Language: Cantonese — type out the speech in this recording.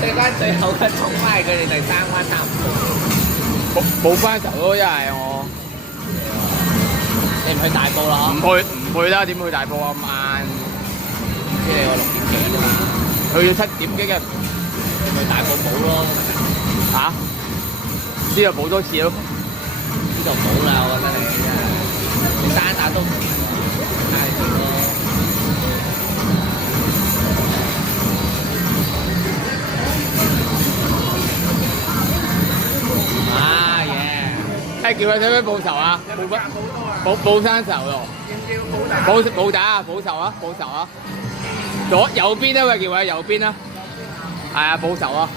對翻最後嘅衝翻佢哋第三關差唔多。冇翻仇咯，因為我你唔去大埔啦？唔去啦，點去大埔啊咁晏？知你我6點幾啫嘛，去到7點幾嘅，去大埔冇咯。嚇？呢度補多次咯。呢度冇啦，我覺得你真係，你單打都唔掂喎，太掂咯。啊耶！叫佢使唔使報仇啊？報生仇咯。報打報仇啊！報仇啊！右邊啊喂，叫佢右邊啊。係啊，報仇啊！